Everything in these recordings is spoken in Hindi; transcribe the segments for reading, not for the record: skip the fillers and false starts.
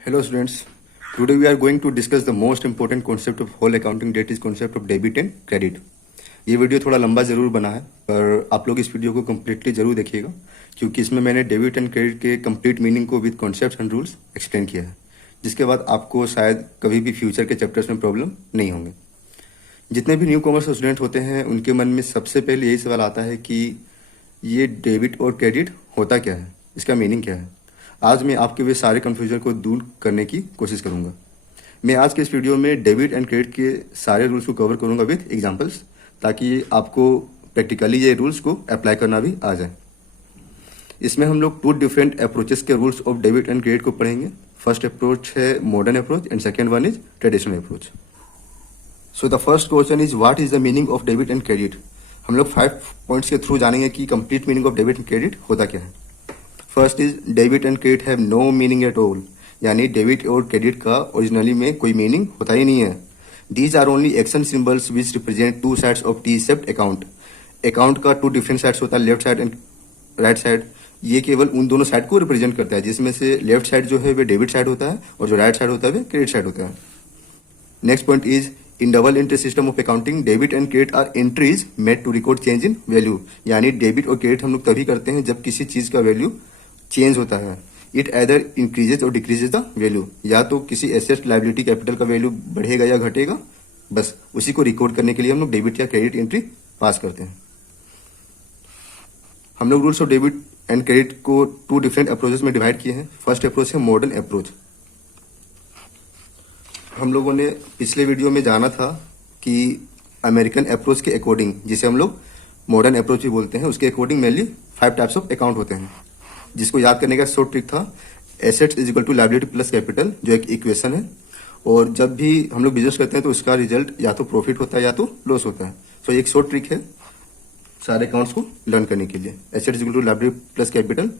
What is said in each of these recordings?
Hello students. Today we are going to discuss the most important concept of whole accounting, that is concept of debit and credit. ये वीडियो थोड़ा लंबा ज़रूर बना है, पर आप लोग इस वीडियो को कम्प्लीटली ज़रूर देखिएगा, क्योंकि इसमें मैंने डेबिट एंड क्रेडिट के कंप्लीट मीनिंग को with concepts and rules explain किया है, जिसके बाद आपको शायद कभी भी फ्यूचर के चैप्टर्स में प्रॉब्लम नहीं होंगे। जितने भी न्यू कॉमर्स स्टूडेंट होते हैं उनके मन में सबसे पहले यही सवाल आता है कि ये डेबिट और क्रेडिट होता क्या है, इसका मीनिंग क्या है। आज मैं आपके वे सारे कन्फ्यूजन को दूर करने की कोशिश करूंगा। मैं आज के इस वीडियो में डेबिट एंड क्रेडिट के सारे रूल्स को कवर करूंगा विद एग्जांपल्स, ताकि आपको प्रैक्टिकली ये रूल्स को अप्लाई करना भी आ जाए। इसमें हम लोग टू डिफरेंट अप्रोचेस के rules of debit and credit को पढ़ेंगे। फर्स्ट अप्रोच है modern approach and second one is traditional approach. So the first question is what is the meaning of debit and credit. हम लोग 5 पॉइंट्स के थ्रू जानेंगे कि complete meaning of debit and credit होता क्या है। First is debit and credit have no meaning at all, यानी डेबिट और क्रेडिट का ओरिजिनली में कोई मीनिंग होता ही नहीं है। These are only action symbols which represent two sides of T shaped account. Account का 2 डिफरेंट साइड्स होता है, left side and right side. ये केवल उन दोनों साइड को रिप्रेजेंट करता है, जिसमें से लेफ्ट साइड जो है वे डेबिट साइड होता है और जो राइट साइड होता है वे क्रेडिट साइड होता है। Next point is in double entry system of accounting debit and credit are entries made to record change in value, यानी डेबिट और क्रेडिट हम लोग तभी करते हैं जब किसी चीज का वैल्यू चेंज होता है। इट एदर इंक्रीजेज और डिक्रीजेज द वैल्यू, या तो किसी एसेट लाइबिलिटी कैपिटल का वैल्यू बढ़ेगा या घटेगा, बस उसी को रिकॉर्ड करने के लिए हम लोग डेबिट या क्रेडिट एंट्री पास करते हैं। हम लोग rules of debit and credit को 2 डिफरेंट अप्रोचेस में डिवाइड किए हैं। फर्स्ट अप्रोच है मॉडर्न अप्रोच। हम लोगों ने पिछले वीडियो में जाना था कि अमेरिकन अप्रोच के अकॉर्डिंग, जिसे हम लोग मॉडर्न अप्रोच भी बोलते हैं, उसके according mainly 5 types of account होते हैं, जिसको याद करने का शॉर्ट ट्रिक था assets is equal to liability plus capital, जो एक इक्वेशन है। और जब भी हम लोग बिजनेस करते हैं तो उसका रिजल्ट या तो प्रॉफिट होता है या तो लॉस होता है। सो एक शॉर्ट ट्रिक है सारे अकाउंट्स को लर्न करने के लिए। Assets is equal to liability plus capital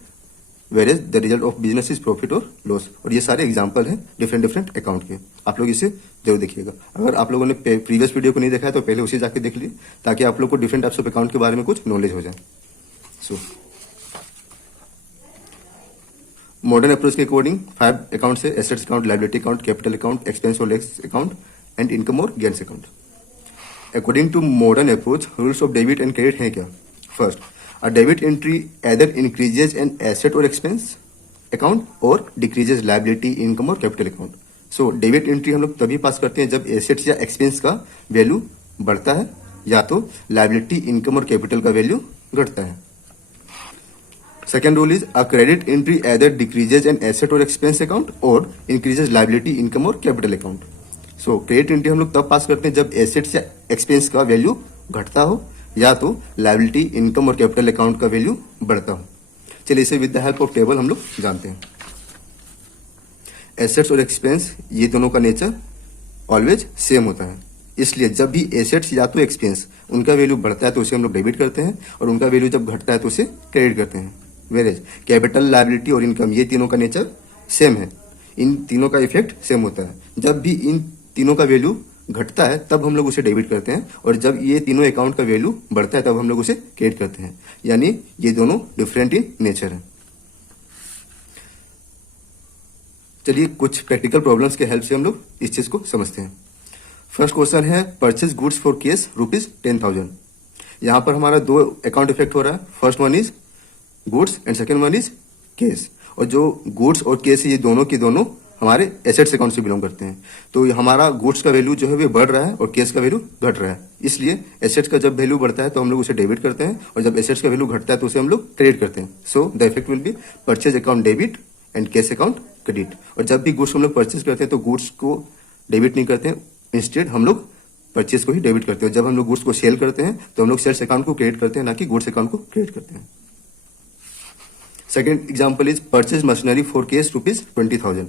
where is the result of business is profit और लॉस। और ये सारे एग्जाम्पल हैं डिफरेंट डिफरेंट अकाउंट के। आप लोग इसे जरूर देखिएगा। अगर आप लोगों ने प्रीवियस वीडियो को नहीं देखा है तो पहले उसे जाके देख लीजिए, ताकि आप लोग को डिफरेंट टाइप्स ऑफ अकाउंट के बारे में कुछ नॉलेज हो जाए। सो मॉडर्न अप्रोच के अकॉर्डिंग 5 अकाउंट है, assets account, liability account, capital account, expense और लेस अकाउंट एंड इनकम और gains account. According to modern approach rules of debit and credit है क्या। First, a debit entry either increases an asset or expense account और decreases liability, income or capital account. So debit entry हम लोग तभी पास करते हैं जब एसेट्स या एक्सपेंस का वैल्यू बढ़ता है या तो लायबिलिटी, इनकम और कैपिटल का वैल्यू घटता है। Second rule is a credit entry either decreases N asset or expense account और increases liability, income or capital account. So credit entry हम लोग तब पास करते हैं जब एसेट्स या एक्सपेंस का वैल्यू घटता हो या तो liability, income or capital account का वैल्यू बढ़ता हो। चलिए इसे with the help of table हम लोग जानते हैं। एसेट्स और एक्सपेंस ये दोनों का नेचर ऑलवेज सेम होता है, इसलिए जब भी एसेट्स या तो एक्सपेंस उनका वैल्यू बढ़ता है तो उसे हम लोग डेबिट करते हैं, और उनका वैल्यू जब घटता है तो उसे क्रेडिट करते हैं। वेरेज कैपिटल, लायबिलिटी और इनकम ये तीनों का नेचर सेम है, इन तीनों का इफेक्ट सेम होता है। जब भी इन तीनों का वैल्यू घटता है तब हम लोग उसे डेबिट करते हैं, और जब ये तीनों अकाउंट का वैल्यू बढ़ता है तब हम लोग उसे क्रेडिट करते हैं, यानी ये दोनों डिफरेंट इन नेचर है। चलिए कुछ प्रैक्टिकल प्रॉब्लम्स के हेल्प से हम लोग इस चीज को समझते हैं। फर्स्ट क्वेश्चन है परचेज गुड्स फॉर केस ₹10,000। यहां पर हमारा 2 अकाउंट इफेक्ट हो रहा है। First one is goods and second one is case. और जो गुड्स और केस ये दोनों के दोनों हमारे एसेट्स अकाउंट से बिलोंग करते हैं। तो हमारा गुड्स का वैल्यू जो है वो बढ़ रहा है और केस का वैल्यू घट रहा है, इसलिए एसेट्स का जब वैल्यू बढ़ता है तो हम लोग उसे डेबिट करते हैं, और जब एसेट्स का वैल्यू घटता है तो उसे हम लोग क्रेडिट करते हैं। सो the effect will B purchase account debit and cash account credit. और जब भी गुड्स हम लोग परचेज करते हैं तो गुड्स को डेबिट नहीं करते हैं, इंस्टेड हम लोग परचेज को ही डेबिट करते हैं। जब हम लोग गुड्स को सेल करते हैं तो हम लोग सेल्स अकाउंट को क्रेडिट करते हैं, ना कि गुड्स अकाउंट को क्रेडिट करते हैं। Second example is purchase machinery for case ₹20,000।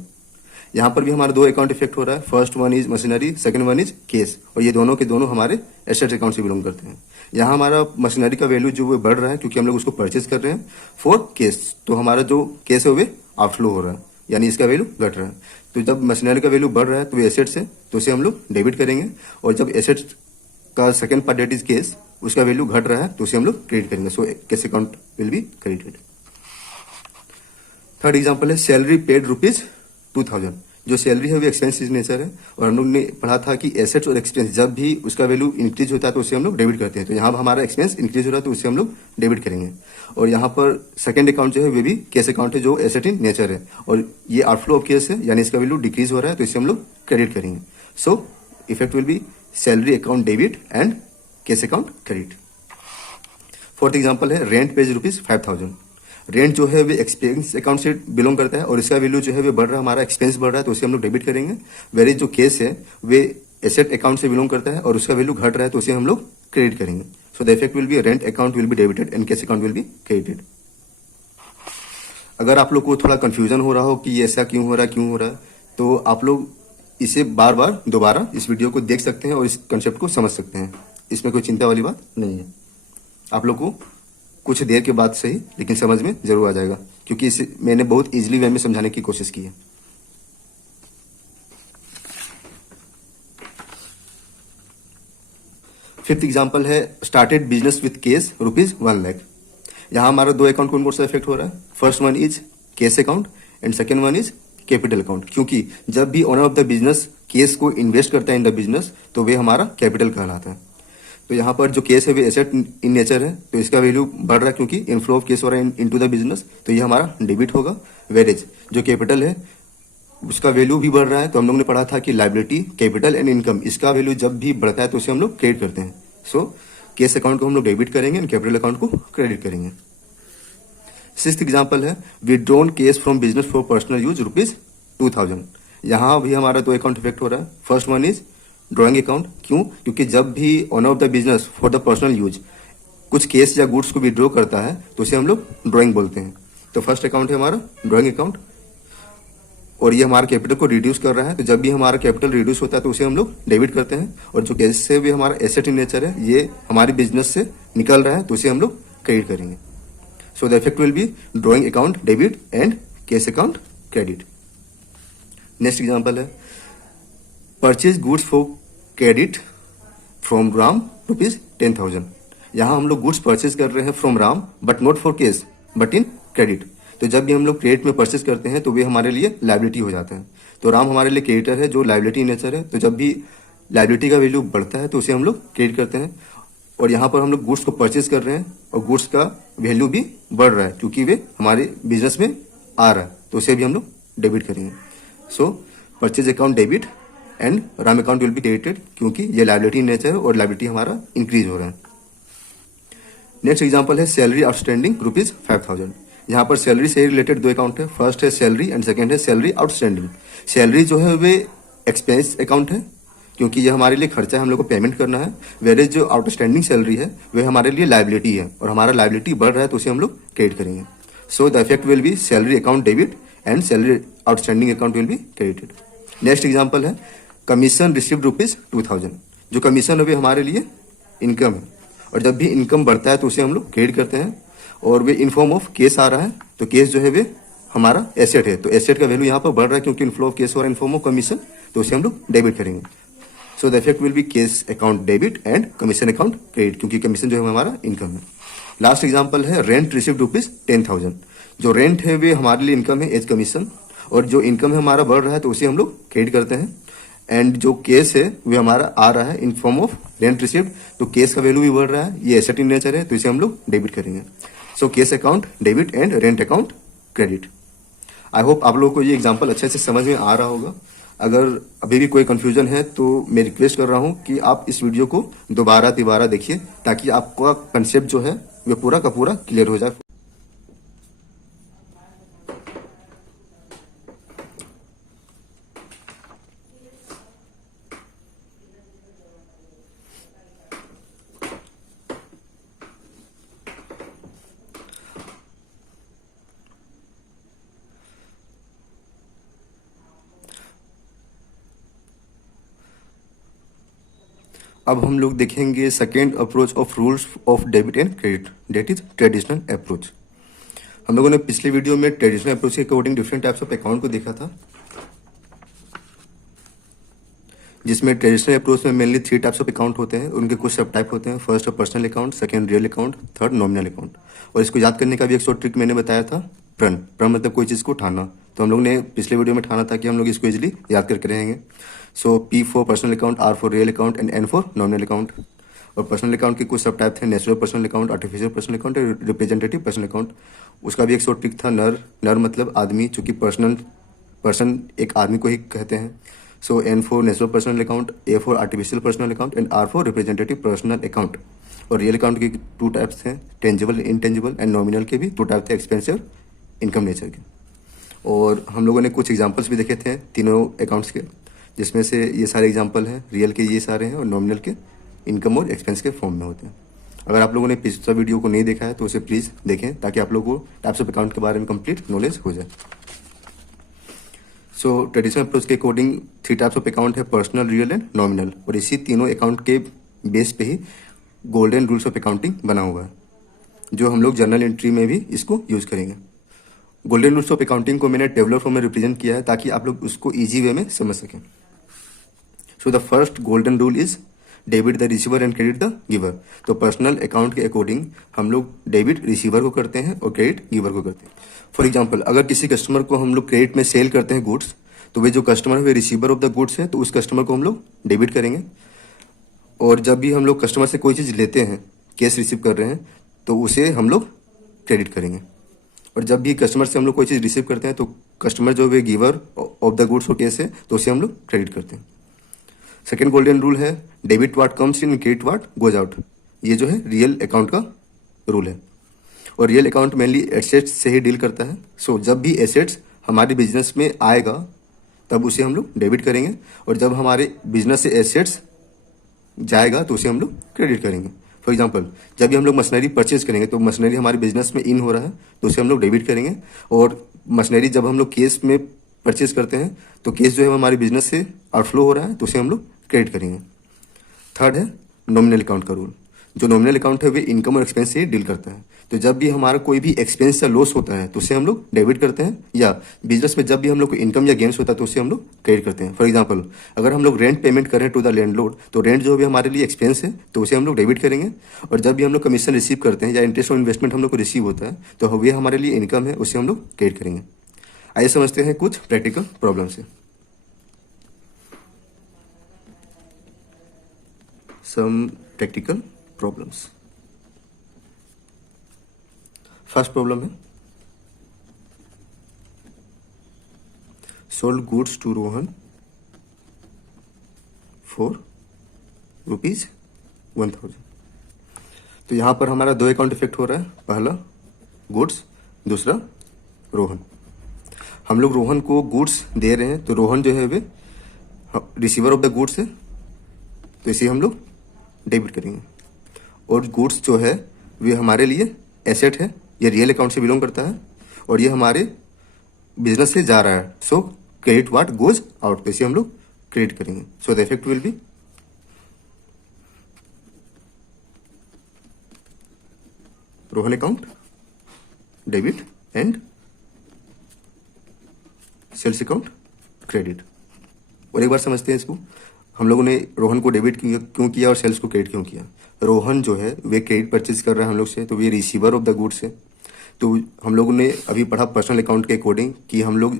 यहाँ पर भी हमारा 2 अकाउंट इफेक्ट हो रहा है। First one is machinery, second one is case, और ये दोनों के दोनों हमारे एसेट्स अकाउंट से बिलोंग करते हैं। यहाँ हमारा मशीनरी का वैल्यू जो वो बढ़ रहा है क्योंकि हम लोग उसको परचेज कर रहे हैं फॉर केस, तो हमारा जो केस है वो आउटफ्लो हो रहा है, यानी इसका वैल्यू घट रहा है। तो जब मशीनरी का वैल्यू बढ़ रहा है तो वो एसेट्स है तो उसे हम लोग डेबिट करेंगे, और जब एसेट्स का second part that is cash उसका वैल्यू घट रहा है तो उसे हम लोग क्रेडिट करेंगे। So cash account will be credited. Third example है सैलरी पेड 2000। जो सैलरी है वो एक्सपेंस नेचर है, और हम लोग ने पढ़ा था कि एसेट्स और एक्सपेंस जब भी उसका वैल्यू इंक्रीज होता है तो उसे हम लोग डेबिट करते हैं। तो यहाँ हमारा एक्सपेंस इंक्रीज हो रहा है तो उसे हम लोग डेबिट करेंगे। और यहाँ पर सेकंड अकाउंट जो है वे भी कैश अकाउंट है जो एसेट इन नेचर है, और ये आउटफ्लो ऑफ कैश है, यानी इसका वैल्यू डिक्रीज हो रहा है तो इसे हम लोग क्रेडिट करेंगे। So effect will be salary account debit and cash account credit. Fourth example है रेंट पेज ₹5000। रेंट जो है वो एक्सपेंस अकाउंट से बिलोंग करता है और इसका वैल्यू जो है वो बढ़ रहा है, हमारा एक्सपेंस बढ़ रहा है तो उसे हम लोग डेबिट करेंगे। वेरी जो केस है वे एसेट अकाउंट से बिलोंग करता है और उसका वैल्यू घट रहा है तो उसे हम लोग क्रेडिट करेंगे। So the effect will B rent account will be debited and cash account will be credited. अगर आप लोग को थोड़ा कंफ्यूजन हो रहा हो कि ऐसा क्यों हो रहा है, तो आप लोग इसे बार बार दोबारा इस वीडियो को देख सकते हैं और इस कंसेप्ट को समझ सकते हैं। इसमें कोई चिंता वाली बात नहीं है। आप लोग को कुछ देर के बाद सही लेकिन समझ में जरूर आ जाएगा, क्योंकि इसे मैंने बहुत इजीली वे में समझाने की कोशिश की है। फिफ्थ एग्जांपल है स्टार्टेड बिजनेस विथ कैश ₹1,00,000। यहाँ हमारा दो अकाउंट कौन सा इफेक्ट हो रहा है। First one is cash account and second one is capital account, क्योंकि जब भी owner of the business cash को इन्वेस्ट करता है इन द बिजनेस तो वे हमारा कैपिटल कहलाता है। तो यहाँ पर जो केस है वो एसेट इन नेचर है तो इसका वैल्यू बढ़ रहा है क्योंकि इनफ्लो ऑफ केस हो रहा है इनटू द बिजनेस, तो ये हमारा डेबिट होगा। वेरेज जो कैपिटल है उसका वैल्यू भी बढ़ रहा है, तो हम लोग ने पढ़ा था कि लाइबिलिटी कैपिटल एंड इनकम इसका वैल्यू जब भी बढ़ता है तो उसे हम लोग क्रेडिट करते हैं। सो केस अकाउंट को हम लोग डेबिट करेंगे एंड कैपिटल अकाउंट को क्रेडिट करेंगे। सिक्स्थ एग्जाम्पल है withdrawn case from business for personal use ₹2,000। यहाँ भी हमारा दो अकाउंट इफेक्ट हो रहा है। First one is drawing account. क्यों? क्योंकि जब भी owner of the business for the personal use कुछ केस या गुड्स को विड्रॉ करता है तो उसे हम लोग ड्रॉइंग बोलते हैं। तो फर्स्ट अकाउंट है हमारा ड्रॉइंग अकाउंट, और ये हमारा कैपिटल को रिड्यूस कर रहा है। तो जब भी हमारा कैपिटल रिड्यूस होता है तो उसे हम लोग डेबिट करते हैं, और जो केस से भी हमारा एसेट इन नेचर है ये हमारे बिजनेस से निकल रहा है तो उसे हम लोग क्रेडिट करेंगे। So the effect will be drawing account debit and cash account credit. Next example है purchase goods for credit from Ram ₹10,000। यहाँ हम लोग गुड्स परचेज कर रहे हैं from Ram but not for cash but in credit. तो जब भी हम लोग क्रेडिट में परचेज करते हैं तो वे हमारे लिए लाइबिलिटी हो जाते हैं। तो राम हमारे लिए क्रेडिटर है जो लाइबिलिटी नेचर है, तो जब भी लाइबिलिटी का वैल्यू बढ़ता है तो उसे हम लोग क्रेडिट करते हैं। और यहाँ पर हम लोग गुड्स को परचेज कर रहे हैं और गुड्स का वैल्यू भी बढ़ रहा है क्योंकि वे हमारे बिजनेस में आ रहा है, तो उसे भी हम लोग डेबिट करेंगे। सो purchase account debit and Ram account will be credited क्योंकि ये लाइबिलिटी नेचर है और लाइबिलिटी हमारा इंक्रीज हो रहा है। नेक्स्ट एग्जांपल है सैलरी आउटस्टैंडिंग ₹5,000। यहाँ पर सैलरी से रिलेटेड दो अकाउंट है। फर्स्ट है सैलरी एंड सेकंड है सैलरी आउटस्टैंडिंग। सैलरी जो है वे एक्सपेंस अकाउंट है क्योंकि ये हमारे लिए खर्चा है, हम लोग को पेमेंट करना है। वेरेज जो आउटस्टैंडिंग सैलरी है वे हमारे लिए लाइबिलिटी है और हमारा लाइबिलिटी बढ़ रहा है तो उसे हम लोग क्रेडिट करेंगे। So the effect will be salary account debit and salary outstanding account will be credited. Next example है कमीशन रिसीव्ड ₹2,000। जो कमीशन है वे हमारे लिए इनकम है, और जब भी इनकम बढ़ता है तो उसे हम लोग क्रेडिट करते हैं, और वे इन फॉर्म ऑफ केस आ रहा है। तो केस जो है वे हमारा एसेट है, तो एसेट का वैल्यू यहाँ पर बढ़ रहा है क्योंकि इनफ्लो ऑफ केस हो रहा है इन फॉर्म ऑफ कमीशन, तो उसे हम लोग डेबिट करेंगे। So the effect will be cash account debit and commission account credit क्योंकि कमीशन जो है हमारा इनकम है। लास्ट एग्जाम्पल है रेंट रिसीव्ड ₹10,000। जो रेंट है वे हमारे लिए इनकम है एज कमीशन, और जो इनकम है हमारा बढ़ रहा है तो उसे हम लोग क्रेडिट करते हैं। एंड जो केस है वे हमारा आ रहा है in form of rent received, तो केस का वैल्यू भी बढ़ रहा है, ये एसेट इन नेचर है तो इसे हम लोग डेबिट करेंगे। So cash account debit and rent account credit. I hope आप लोगों को ये एग्जांपल अच्छे से समझ में आ रहा होगा। अगर अभी भी कोई कंफ्यूजन है तो मैं रिक्वेस्ट कर रहा हूं कि आप इस वीडियो को दोबारा देखिए ताकि आपका कंसेप्ट जो है वो पूरा का पूरा क्लियर हो जाए। अब हम लोग देखेंगे second approach of rules of debit and credit, that is traditional approach. हम लोगों ने पिछले वीडियो में ट्रेडिशनल अप्रोच के according different types of account को देखा था, जिसमें ट्रेडिशनल अप्रोच में मेनली 3 टाइप्स ऑफ अकाउंट होते हैं। उनके कुछ सब टाइप होते हैं। First personal account, second real account, third nominal account. और इसको याद करने का भी एक शॉर्ट ट्रिक मैंने बताया था, प्रण मतलब कोई चीज़ को उठाना। तो तो हम लोग ने पिछले वीडियो में ठाना था कि हम लोग इसको इजीली याद करके रहेंगे। सो P for personal account, R for real account and N for nominal account. और पर्सनल अकाउंट के कुछ सब टाइप थे, natural personal account, artificial personal account और रिप्रेजेंटेटिव पर्सनल अकाउंट। उसका भी एक शॉर्ट ट्रिक था, नर मतलब आदमी, चूंकि पर्सन एक आदमी को ही कहते हैं। सो N for natural personal account, A for artificial personal account and R for representative personal account. और रियल अकाउंट के 2 टाइप्स हैं, टेंजिबल इनटेंजिबल, एंड नॉमिनल के भी 2 टाइप थे, एक्सपेंसिव इनकम नेचर के। और हम लोगों ने कुछ एग्जांपल्स भी देखे थे तीनों अकाउंट्स के, जिसमें से ये सारे एग्जांपल हैं रियल के, ये सारे हैं, और नॉमिनल के इनकम और एक्सपेंस के फॉर्म में होते हैं। अगर आप लोगों ने पिछला वीडियो को नहीं देखा है तो उसे प्लीज़ देखें, ताकि आप लोगों को टाइप्स ऑफ अकाउंट के बारे में कंप्लीट नॉलेज हो जाए। सो ट्रेडिशनल अप्रोच के अकॉर्डिंग 3 टाइप्स ऑफ अकाउंट है, पर्सनल, रियल एंड नॉमिनल। और इसी तीनों अकाउंट के बेस पे ही गोल्डन रूल्स ऑफ अकाउंटिंग बना हुआ है, जो हम लोग जर्नल एंट्री में भी इसको यूज़ करेंगे। गोल्डन रूल्स ऑफ अकाउंटिंग को मैंने टेबुलर फॉर्म में रिप्रेजेंट किया है, ताकि आप लोग उसको ईजी वे में समझ सकें। सो the first golden rule is debit the receiver and credit the giver. तो पर्सनल अकाउंट के अकॉर्डिंग हम लोग डेबिट रिसीवर को करते हैं और क्रेडिट गिवर को करते हैं। फॉर एग्जाम्पल, अगर किसी कस्टमर को हम लोग क्रेडिट में सेल करते हैं गुड्स, तो वे जो कस्टमर है वे रिसीवर ऑफ द गुड्स है, तो उस कस्टमर को हम लोग डेबिट करेंगे। और जब भी हम लोग कस्टमर से कोई चीज़ लेते हैं, कैश रिसीव कर रहे हैं, तो उसे हम लोग क्रेडिट करेंगे। और जब भी कस्टमर से हम लोग कोई चीज़ रिसीव करते हैं, तो कस्टमर जो वे गिवर ऑफ द गुड्स और कैश है, तो उसे हम लोग क्रेडिट करते हैं। सेकेंड गोल्डन रूल है debit what comes in, credit what goes out. ये जो है रियल अकाउंट का रूल है। और रियल अकाउंट मेनली एसेट्स से ही डील करता है। सो जब भी एसेट्स हमारे बिजनेस में आएगा, तब उसे हम लोग डेबिट करेंगे, और जब हमारे बिजनेस से एसेट्स जाएगा तो उसे हम लोग क्रेडिट करेंगे। फॉर एग्जाम्पल, जब भी हम लोग मशीनरी परचेज करेंगे, तो मशीनरी हमारे बिजनेस में इन हो रहा है, तो उसे हम लोग डेबिट करेंगे। और मशीनरी जब हम लोग केस में परचेज करते हैं, तो केस जो है हमारे बिजनेस से आउटफ्लो हो रहा है, तो उसे हम लोग क्रेडिट करेंगे। थर्ड है नॉमिनल अकाउंट का रूल। जो नॉमिनल अकाउंट है वे इनकम और एक्सपेंस से ही डील करता है। तो जब भी हमारा कोई भी एक्सपेंस या लॉस होता है, तो उसे हम लोग डेबिट करते हैं, या बिजनेस में जब भी हम लोग को इनकम या गेन्स होता है, तो उसे हम लोग क्रेडिट करते हैं। फॉर एग्जाम्पल, अगर हम लोग रेंट पेमेंट करें टू द लैंडलॉर्ड, तो रेंट जो भी हमारे लिए एक्सपेंस है, तो उसे हम लोग डेबिट करेंगे। और जब भी हम लोग कमीशन रिसीव करते हैं या इंटरेस्ट ऑन इन्वेस्टमेंट हम लोग को रिसीव होता है, तो वे हमारे लिए इनकम है, उसे हम लोग क्रेडिट करेंगे। आइए समझते हैं कुछ प्रैक्टिकल प्रॉब्लम से। Some practical problems. First problem है, sold goods to Rohan for ₹1000। तो यहां पर हमारा 2 अकाउंट इफेक्ट हो रहा है। पहला गुड्स, दूसरा रोहन। हम लोग रोहन को गुड्स दे रहे हैं, तो रोहन जो है वे रिसीवर ऑफ द गुड्स है, तो इसे हम लोग डेबिट करेंगे। और गुड्स जो है वे हमारे लिए एसेट है, ये रियल अकाउंट से बिलोंग करता है, और ये हमारे बिजनेस से जा रहा है। So credit what goes out, तो इसे हम लोग क्रेडिट करेंगे। So the effect will be Rohan account debit and sales account credit. और एक बार समझते हैं इसको, हम लोगों ने रोहन को डेबिट क्यों किया और सेल्स को क्रेडिट क्यों किया। रोहन जो है वे क्रेडिट परचेज कर रहा है हम लोग से, तो वे रिसीवर ऑफ द गुड्स है। तो हम लोगों ने अभी पढ़ा पर्सनल अकाउंट के अकॉर्डिंग कि हम लोग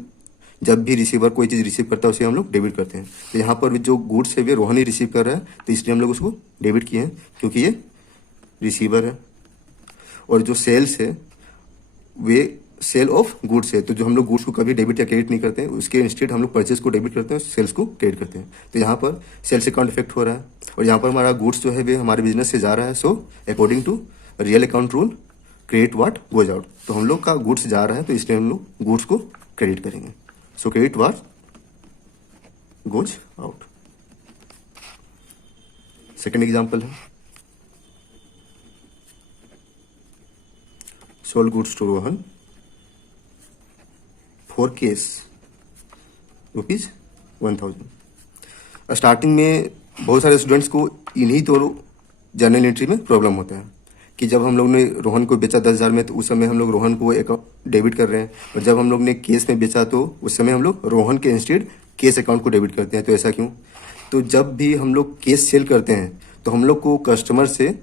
जब भी रिसीवर कोई चीज़ रिसीव करता है, उसे हम लोग डेबिट करते हैं। तो यहाँ पर जो गुड्स है वे रोहन ही रिसीव कर रहा है, तो इसलिए हम लोग उसको डेबिट किए हैं, क्योंकि ये रिसीवर है। और जो सेल्स है वे सेल ऑफ गुड्स है, तो जो हम लोग गुड्स को कभी डेबिट या क्रेडिट नहीं करते हैं, उसके इंस्टेड हम लोग परचेज को डेबिट करते हैं, सेल्स को क्रेडिट करते हैं। तो यहाँ पर सेल्स अकाउंट इफेक्ट हो रहा है, और यहाँ पर हमारा गुड्स जो है वे हमारे बिजनेस से जा रहा है। So according to real account rule, credit what goes out. तो हम लोग का गुड्स जा रहा है, तो इसलिए हम लोग गुड्स को क्रेडिट करेंगे। So credit what goes out. Second example है, sold goods to Rohan for cash ₹1000। Starting में बहुत सारे स्टूडेंट्स को इन्हीं तो जर्नल एंट्री में प्रॉब्लम होता है कि जब हम लोग ने रोहन को बेचा 10,000 में, तो उस समय हम लोग रोहन को एक डेबिट कर रहे हैं, और जब हम लोग ने केस में बेचा, तो उस समय हम लोग रोहन के इंस्टेड केस अकाउंट को डेबिट करते हैं। तो ऐसा क्यों? तो जब भी हम लोग केस सेल करते हैं, तो हम लोग को कस्टमर से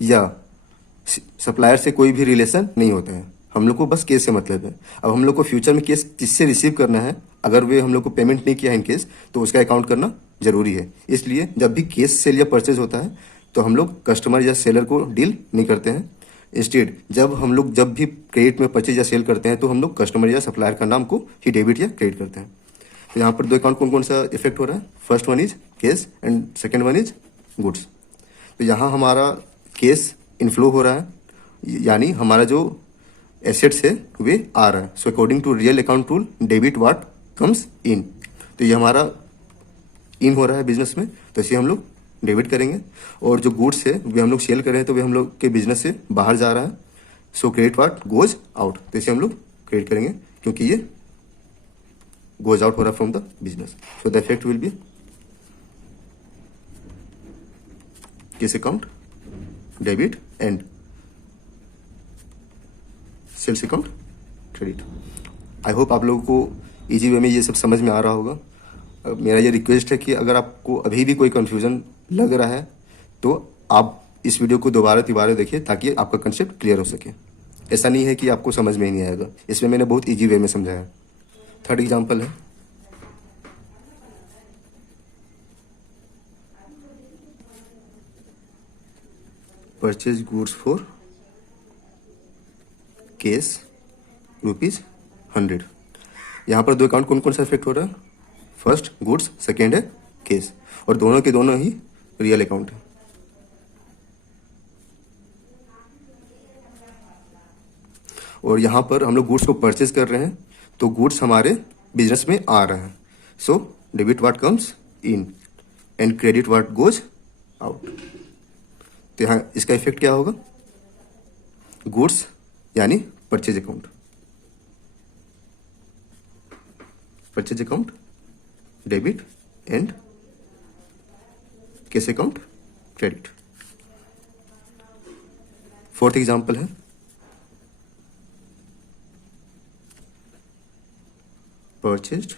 या सप्लायर से कोई भी रिलेशन नहीं होता है। हम लोग को बस केस से मतलब है। अब हम लोग को फ्यूचर में केस किससे रिसीव करना है, अगर वे हम लोग को पेमेंट नहीं किया है इन केस, तो उसका अकाउंट करना जरूरी है। इसलिए जब भी केस सेल या परचेज होता है तो हम लोग कस्टमर या सेलर को डील नहीं करते हैं। इंस्टेड जब भी क्रेडिट में परचेज या सेल करते हैं तो हम लोग कस्टमर या सप्लायर का नाम को ही डेबिट या क्रेडिट करते हैं। तो यहाँ पर दो अकाउंट कौन कौन सा इफेक्ट हो रहा है, first one is case and second one is goods. तो यहाँ हमारा केस इनफ्लो हो रहा है, यानी हमारा जो एसेट्स है वे आ रहा है। So according to real account rule debit what comes in, तो ये हमारा इन हो रहा है बिजनेस में, तो इसे हम लोग डेबिट करेंगे। और जो गुड्स है वे हम लोग सेल कर रहे हैं तो वे हम लोग के बिजनेस से बाहर जा रहा है। So credit what goes out, तो इसे हम लोग क्रेडिट करेंगे क्योंकि ये गोज आउट हो रहा है from the business. So the effect will be cash account debit and sales account credit. I hope आप लोगों को इजी वे में ये सब समझ में आ रहा होगा। मेरा ये रिक्वेस्ट है कि अगर आपको अभी भी कोई कंफ्यूजन लग रहा है तो आप इस वीडियो को दोबारा देखिए ताकि आपका कंसेप्ट क्लियर हो सके। ऐसा नहीं है कि आपको समझ में ही नहीं आएगा, इसमें मैंने बहुत इजी वे में समझाया। थर्ड एग्जांपल है परचेज गुड्स फॉर केस ₹100। यहाँ पर दो अकाउंट कौन कौन सा इफेक्ट हो रहा है, फर्स्ट गुड्स, सेकेंड है केस, और दोनों के दोनों ही रियल अकाउंट है। और यहाँ पर हम लोग गुड्स को परचेज कर रहे हैं तो गुड्स हमारे बिजनेस में आ रहा है। So debit what comes in and credit what goes out. तो यहाँ इसका इफेक्ट क्या होगा, गुड्स यानी purchase account, purchase account debit and cash account credit. Fourth example है परचेज्ड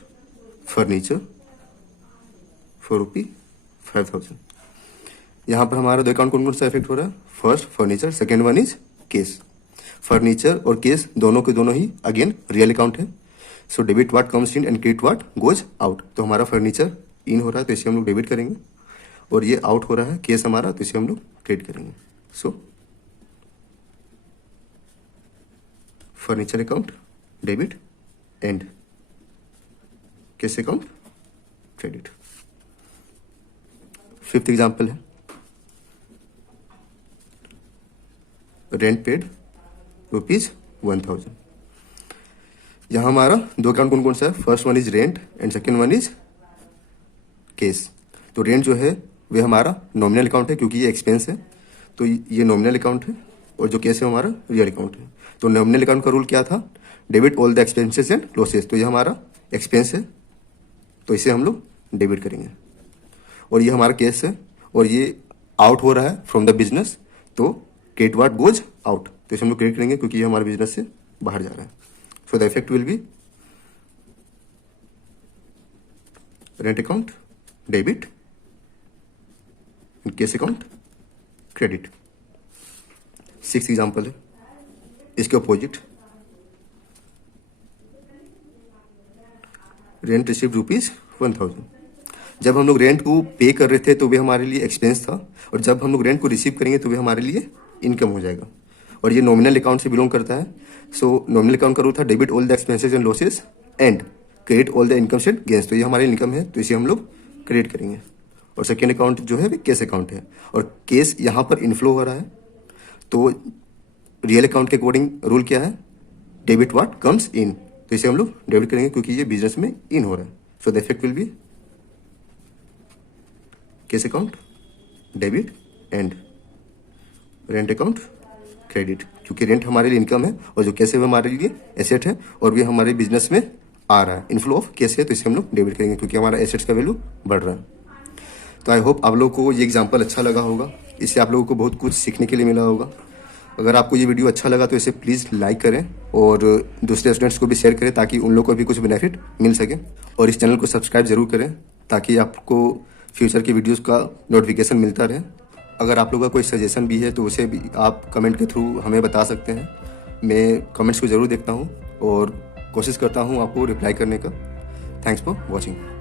फर्नीचर फॉर ₹5,000। यहां पर हमारा दो अकाउंट कौन कौन सा इफेक्ट हो रहा है, first furniture, second one is case. Furniture और केस दोनों के दोनों ही अगेन रियल अकाउंट है। So debit what comes in and credit what goes out. तो हमारा फर्नीचर इन हो रहा है तो इसे हम लोग डेबिट करेंगे, और ये आउट हो रहा है केस हमारा, तो इसे हम लोग क्रेडिट करेंगे। So furniture account debit and cash account credit. Fifth example है रेंट पेड ₹1,000। यहां हमारा दो अकाउंट कौन कौन सा है, first one is rent and second one is cash. तो रेंट जो है वे हमारा नॉमिनल अकाउंट है क्योंकि ये एक्सपेंस है, तो ये नॉमिनल अकाउंट है, और जो केस है हमारा रियल अकाउंट है। तो नॉमिनल अकाउंट का रूल क्या था, debit all the expenses and losses. तो ये हमारा एक्सपेंस है तो इसे हम लोग डेबिट करेंगे, और ये हमारा केस है और ये आउट हो रहा है फ्रॉम द बिजनेस, तो क्रेडिट व्हाट गोज आउट, तो इसे हम लोग क्रेडिट करेंगे क्योंकि ये हमारे बिजनेस से बाहर जा रहा है। सो the effect will B rent account debit and cash account credit. Six example है इसके अपोजिट, रेंट रिसीव ₹1,000। जब हम लोग रेंट को पे कर रहे थे तो वे हमारे लिए एक्सपेंस था, और जब हम लोग रेंट को रिसीव करेंगे तो वे हमारे लिए इनकम हो जाएगा, और ये नॉमिनल अकाउंट से बिलोंग करता है। सो नॉमिनल अकाउंट का रूल था debit all the expenses and losses and credit all the income and gains. तो ये हमारी इनकम है तो इसे हम लोग क्रेडिट करेंगे। और सेकेंड अकाउंट जो है केस अकाउंट है, और केस यहाँ पर इनफ्लो हो रहा है, तो रियल अकाउंट के अकॉर्डिंग रूल क्या है, डेबिट व्हाट कम्स इन, तो इसे हम लोग डेबिट करेंगे क्योंकि ये बिजनेस में इन हो रहा है। सो the effect will be cash account debit and rent account credit, क्योंकि रेंट हमारे लिए इनकम है और जो केस है वो हमारे लिए एसेट है, और भी हमारे बिजनेस में आ रहा है, इनफ्लो ऑफ केस है, तो इसे हम लोग डेबिट करेंगे क्योंकि हमारा एसेट्स का वैल्यू बढ़ रहा है। तो आई होप आप लोगों को ये एग्जाम्पल अच्छा लगा होगा, इससे आप लोगों को बहुत कुछ सीखने के लिए मिला होगा। अगर आपको ये वीडियो अच्छा लगा तो इसे प्लीज़ लाइक करें और दूसरे स्टूडेंट्स को भी शेयर करें ताकि उन लोगों को भी कुछ बेनिफिट मिल सके, और इस चैनल को सब्सक्राइब जरूर करें ताकि आपको फ्यूचर की वीडियोस का नोटिफिकेशन मिलता रहे। अगर आप लोगों का कोई सजेशन भी है तो उसे भी आप कमेंट के थ्रू हमें बता सकते हैं। मैं कमेंट्स को ज़रूर देखता हूँ और कोशिश करता हूँ आपको रिप्लाई करने का। Thanks for watching.